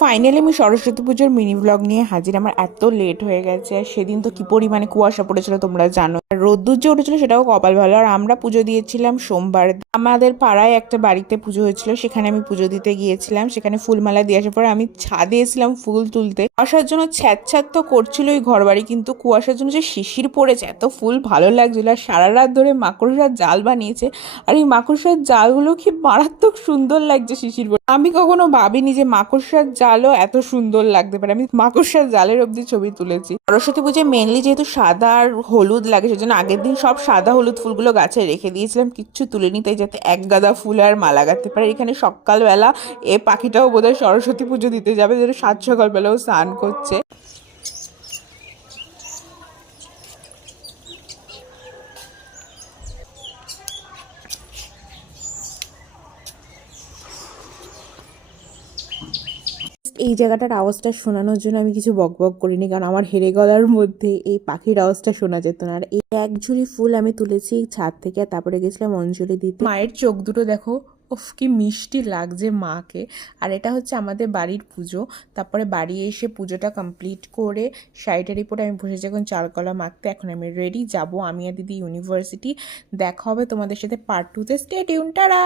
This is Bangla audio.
ফাইনালি আমি সরস্বতী পুজোর মিনি ব্লগ নিয়ে হাজির। আমার এত লেট হয়ে গেছে, আর সেদিন তো কি পরিমাণে কুয়াশা পড়েছিল তোমরা জানো, আর রোদ্দুর যে উঠেছিল সেটাও কপাল ভালো। আর আমরা পুজো দিয়েছিলাম সোমবার। আমাদের পাড়ায় একটা বাড়িতে পুজো হয়েছিল, সেখানে আমি পুজো দিতে গিয়েছিলাম। সেখানে ফুলমালা দিয়ে আসার পরে আমি ছাদে এসেছিলাম ফুল তুলতে। কুয়াশার জন্য ছ্যাঁত তো করছিল ওই ঘর বাড়ি, কিন্তু কুয়াশার জন্য যে শিশির পড়েছে, এত ফুল ভালো লাগছিল। আর সারা রাত ধরে মাকড়সার জাল বানিয়েছে, আর এই মাকড়সার জালগুলো কি মারাত্মক সুন্দর লাগছে শিশির পড়ে। আমি কখনো ভাবিনি যে মাকড়সার জালও এত সুন্দর লাগতে পারে। আমি মাকড়সার জালের অবধি ছবি তুলেছি। সরস্বতী পুজোয় মেনলি যেহেতু সাদা আর হলুদ লাগে, সেজন্য আগের দিন সব সাদা হলুদ ফুলগুলো গাছে রেখে দিয়েছিলাম, কিচ্ছু তুলিনি, তাই যাতে এক গাদা ফুল আর মালা গাঁথতে পারে। এখানে সকালবেলা এ পাখিটাও বোধহয় সরস্বতী পুজো দিতে যাবে, যেটা সাত সকালবেলাও স্নান করছে। এই জায়গাটার আওয়াজটা শোনানোর জন্য আমি কিছু বকবক করিনি, কারণ আমার হেরে গলার মধ্যে এই পাখির আওয়াজটা শোনা যেত না। আর এই এক ঝুড়ি ফুল আমি তুলেছি ছাদ থেকে, আর তারপরে গেছিলাম অঞ্জলি দিতে। মায়ের চোখ দুটো দেখো, উফ কি মিষ্টি লাগছে মাকে। আর এটা হচ্ছে আমাদের বাড়ির পুজো। তারপরে বাড়ি এসে পুজোটা কমপ্লিট করে শাড়িটার পরে আমি বসেছি এখন চারকলা মাখতে। এখন আমি রেডি, যাব আমি আর দিদি ইউনিভার্সিটি। দেখা হবে তোমাদের সাথে পার্ট 2-তে। Stay tune, tata.